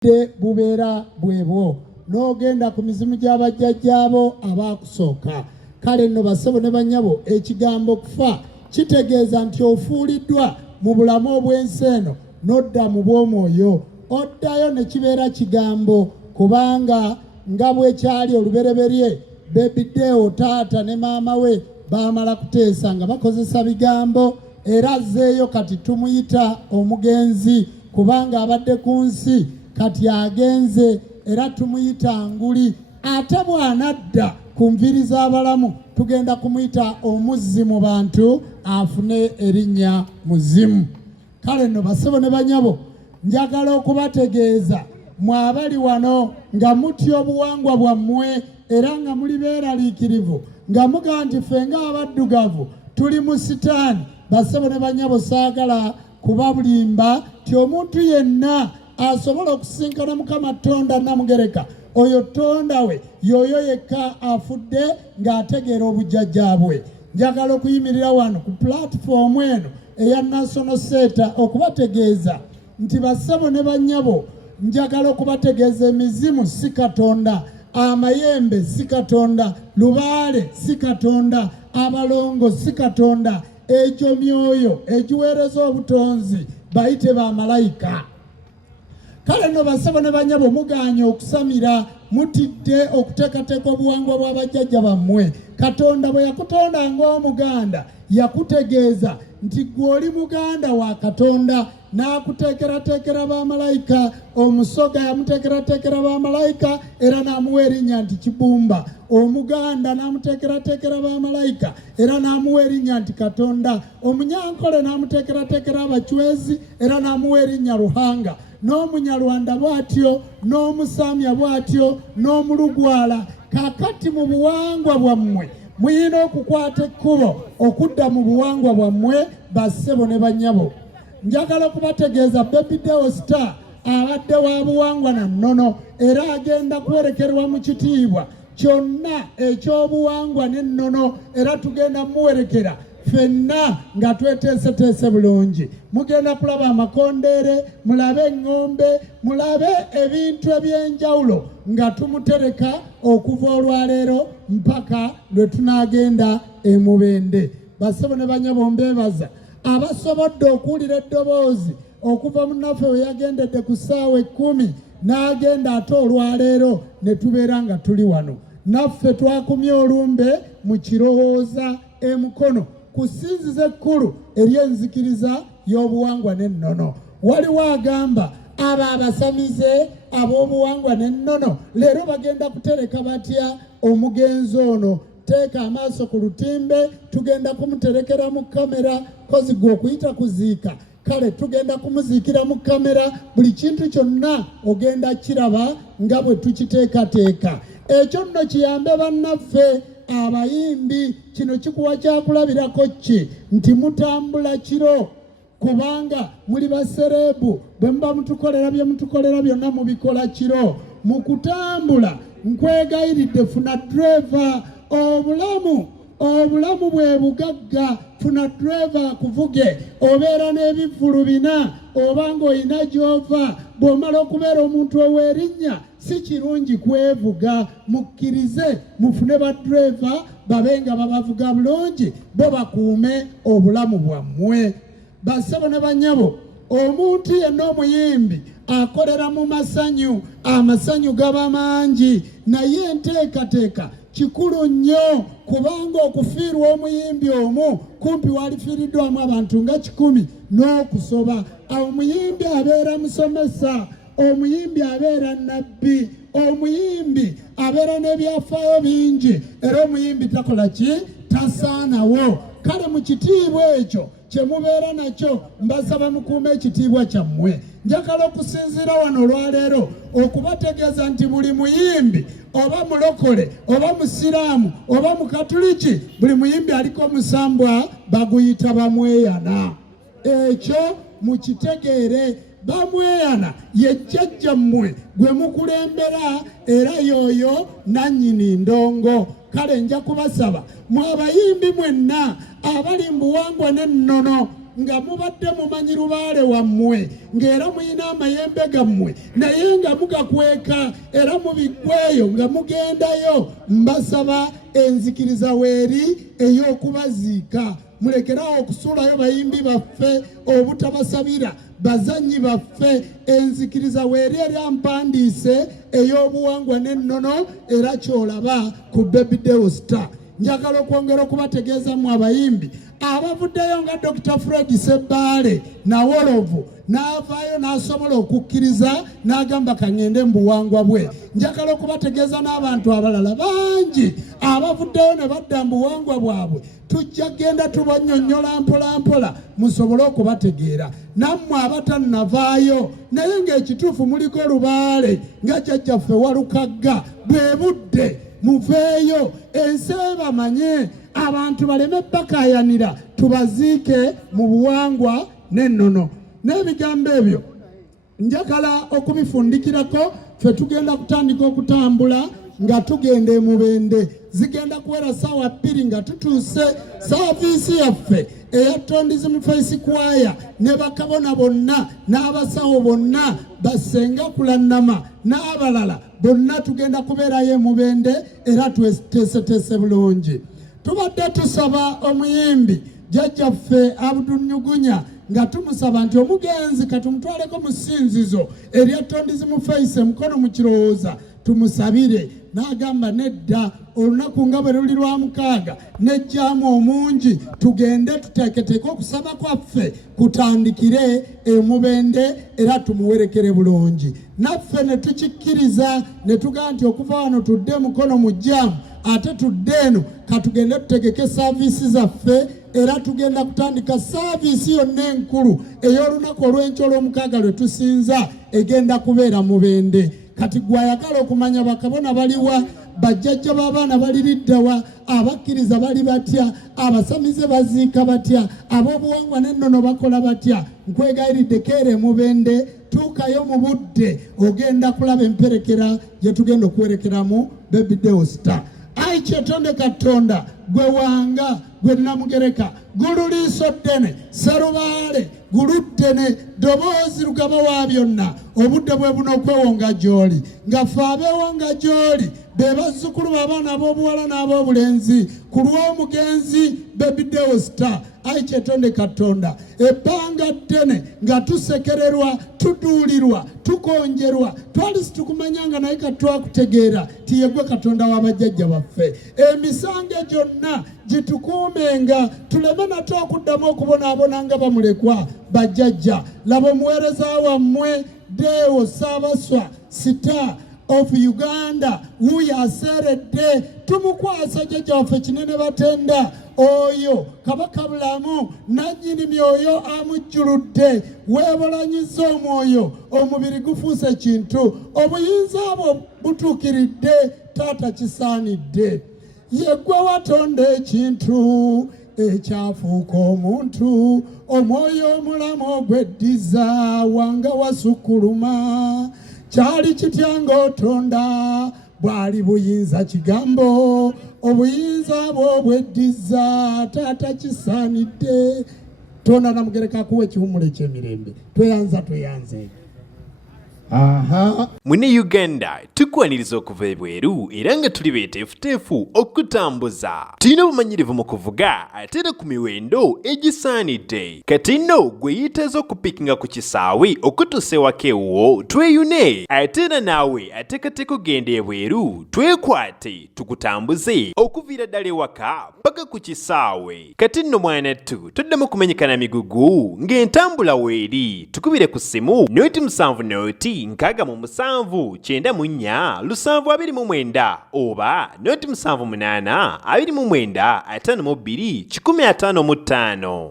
bubeera bwebwo n'ogenda ku mizimu gy'abajjajjaabo abaakusooka. Kale nno bassebo ne bannyabo, ekigambo kufa kitegeeza nti ofuuliddwa mu bulamu obw'ensi eno n'odda mu bw'omwoyo. Oddayo ne kibeera kigambo, kubanga nga bwe kyali olubereberye Baby Deo taata ne maama we baamala kuteesa nga bakozesa bigambo, era azzeeyo kati tumuyita omugenzi kubanga abadde ku nsi kati agenze, era tumuyita nguli. Ate bw'anadda ku nviri z'abalamu tugenda kumuyita omuzzi mu bantu, afune erinnya muzimu. Kale nno bassebo ne bannyabo, njagala okubategeeza mwe abali wano nga mutya obuwangwa bwammwe era nga muli beeraliikirivu, nga mugaa nti ffe ng'abaddugavu tuli mu sitaani. Bassebo ne bannyabo, saagala kubabulimba ti omuntu yenna asobola okusinkana Mukama Tonda Namugereka, oyo Tonda we yoyo yekka afudde ng'ategeera obujjajja bwe. Njagala okuyimirira wano ku pulatifomu eno eya National Center okubategeeza nti bassebo ne bannyabo, njagala okubategeeza emizimu si Katonda, amayembe si Katonda, lubaale si Katonda, abalongo si Katonda, egyo myoyo egiweereza obutonzi bayite bamalayika. Kale nno bassebo ne bannyabo, muganye okusamira, mutidde okuteekateeka obuwangwa bw'abajjajja bammwe. Katonda bwe yakutonda ng'omuganda yakutegeeza nti gwe oli muganda wa Katonda, n'akuteekerateekera bamalayika. Omusoga yamuteekerateekera bamalayika era n'amuwa erinnya nti Kibumba. Omuganda n'amuteekerateekera bamalayika era n'amuwa erinnya nti Katonda. Omunyankole n'amuteekerateekera abacwezi era n'amuwa erinnya Ruhanga. N'Omunyarwanda bw'atyo, n'Omusamya bw'atyo, n'Omulugwala. Kakati mu buwangwa bwammwe muyina okukwata ekkubo okudda mu buwangwa bwammwe. Bassebo ne bannyabo, njagala okubategeeza Baby Deo Star abadde wa buwangwa na nnono, era agenda kwerekerwa mu kitiibwa kyonna eky'obuwangwa n'ennono, era tugenda muwerekera ffenna nga tweteeseteese bulungi. Mugenda kulaba amakondeere, mulabe eŋŋombe, mulabe ebintu eby'enjawulo nga tumutereka okuva olwaleero mpaka lwe tunaagenda e Mubende. Bassebo ne bannyabo, mbeebaza abasobodde okuwulira eddoboozi okuva munnaffe we yagendedde ku ssaawa 10 n'agenda ate olwaleero ne tubeera nga tuli wano. Naffe twakumye olumbe mu kirowooza emukono ku ssinzizo ekkulu ery'enzikiriza y'obuwangwa n'ennono. Waliwo agamba abo abasamize ab'obuwangwa n'ennono leero bagenda kutereka batya omugenzi ono? Teeka amaaso ku lutimbe, tugenda kumuterekera mu kamera, kozi gwe okuyita kuziika. Kale tugenda kumuziikira mu kamera, buli kintu kyonna ogenda kiraba nga bwe tukiteekateeka. Ekyo nno kiyambe bannaffe abayimbi, kino kikuwa kyakulabirako ki? Nti mutambula kiro, kubanga muli baserebu. Bwe muba mutukolera bye mutukolera byonna mubikola kiro. Mu kutambula nkwegayiridde, funa driver. Obulamu bwe bugagga, funa driver akuvuge. Obeera n'ebivvulu 4 oba ng'olina gy'ova. Bw'omala okubeera omuntu ow'erinnya si kirungi kwevuga. Mukkirize mufune ba driver babe nga babavuga bulungi, bo bakuume obulamu bwammwe. Bassebo ne bannyabo, omuntu yenna omuyimbi akolera mu masanyu, amasanyu gaba mangi, naye enteekateeka kikulu nnyo, kubanga okufiirwa omuyimbi omu kumpi walifiiriddwamu abantu nga 10 n'okusoba. Omuyimbi abeera musomesa, omuyimbi abeera nabbi, omuyimbi abeera n'ebyafaayo bingi, era omuyimbi takola ki? Tasaanawo. Kale mu kitiibwa ekyo kye mubeera nakyo, mbasaba mukuume ekitiibwa kyammwe. Njagala okusinziira wano olwaleero okubategeeza nti buli muyimbi, oba mulokole, oba musiraamu, oba mukatuliki, buli muyimbi aliko omusambwa baguyita bamweyana. Ekyo mukitegeere. Bamweyana ye jjajja mmwe gwe mukulembera, era yoyo nannyini ndongo. Kale nja kubasaba mwe abayimbi mwenna abali mu buwangwa n'ennono nga mubadde mumanyi lubaale wammwe ng'era muyina amayembe gammwe naye nga mugakweka era mubiggweyo nga mugendayo, mbasaba enzikiriza weeri ey'okubaziika. Mulekerawo okusuulayo bayimbi baffe, obutabasabira bazanyi baffe. Enzikiriza weeri eryampandiise ey'obuwangwa n'ennono era kyolaba ku Baby Deo Star. Njagala okwongera okubategeeza mu abayimbi abavuddeyo nga Dr. Fred Sebbaale na Wolovu n'avaayo n'asobola okukkiriza n'agamba kaŋŋende mu buwangwa bwe. Njagala okubategeeza n'abantu abalala bangi abavuddeyo ne badda mu buwangwa bwabwe. Tujja genda tubannyonnyola mpola mpola musobole okubategeera. Nammwe abatannavaayo naye ng'ekituufu muliko lubaale nga jjajjaffe Walukagga bwe budde muveeyo, ensi bamanye, abantu baleme bakayanira, tubaziike mu buwangwa n'ennono. N'ebigambo ebyo njagala okubifundikirako. Ffe tugenda kutandika okutambula nga tugenda e Mubende. Zigenda kuwera ssaawa 2 nga tutuuse saaviisi yaffe eya Tondizimu Face Choir ne bakabona bonna n'abasawo bonna basenga kulannama n'abalala bonna tugenda kubeerayo e Mubende era tweteeseteese bulungi. Tubadde tusaba omuyimbi jjajjaffe Abudunyugunya nga tumusaba nti omugenzi katumutwaleko mu ssinzizo erya Tondizimu Face mukono mu kirowooza tumusabire. N'agamba nedda, olunaku nga bwe luli lwa 6 nejjaamu omungi, tugende tuteeketeeke okusaba kwaffe kutandikire e Mubende era tumuwerekere bulungi. Naffe ne tukikkiriza ne tugamba nti okuva wano tudde mukono mu jjaamu ate tudde eno katugende tutegeke saaviisi zaffe era tugenda kutandika saaviisi yonna enkulu ey'olunaku olw'enkya olw'omukaaga lwe tusinza egenda kubeera Mubende. Kati gwayagala okumanya bakabona baliwa, bajjajja b'abaana baliriddawa, abakkiriza bali batya, abasamize baziika batya, ab'obuwangwa n'ennono bakola batya. Nkwegayiridde keera e Mubende, tuukayo mu budde ogenda kulaba emperekera gye tugenda okuwerekeramu Baby Deo Star. Ayi Kyetonde Katonda, gwe wanga, gwe Namugereka, gululiiso ddene, Serubaale, guluddene, ddoboozi lugaba wa byonna, obudde bwe buno okwewonga gy'oli, nga ffe abeewonga gy'oli be bazzukulu b'abaana ab'obuwala n'ab'obulenzi ku lw'omugenzi Baby Deo Star. Ayi Kyetonde Katonda, ebbanga ddene nga tusekererwa, tuduulirwa, tukonjerwa, twali situkumanyanga naye katwakutegeera ti yegwe Katonda w'abajjajja baffe. Emisango gyonna gitukuumenga, tuleme nate okuddamu okubonaabona nga bamulekwa bajjajja. Laba omuweereza wammwe Deo Ssaabaswa Star of Uganda wuyo aseeredde, tumukwasa jjajja waffe Kinene Batenda oyo Kabaka bulamu nannyini myoyo amujjuludde. Weebalanyiza omwoyo, omubiri gufuuse kintu, obuyinza bwo butuukiridde, taata kisaanidde. Yeggwe watonda ekintu ekyafuuka omuntu, omwoyo omulamu ogweddiza wanga wasukkuluma. Kyali kitya ng'otonda bwali buyinza kigambo, obuyinza bwo bweddiza taata kisaanidde. Tonda Namugereka akuwa ekihumula eky'emirembe. Tweyanze. Mune Uganda tukwaniriza okuva ebweru era nga tuli beeteefuteefu okutambuza. Tulina obumanyirivu mu kuvuga ate era ku miwendo egisaanidde. Kati nno gwe yeetaaza okupikinga ku kisaawe okutuusa ewaka ewuwo tweyune. Ate era naawe ateekateeka okugenda ebweru twekwate tukutambuze okuviira ddala ewaka paka ku kisaawe. Kati nno mwanattu toddamu kumenyekana migugu ng'entambula weeri. Tukubire ku ssimu noti 7 noti 6 7 9 7 oba noti 7 8 2 9 5 2 155.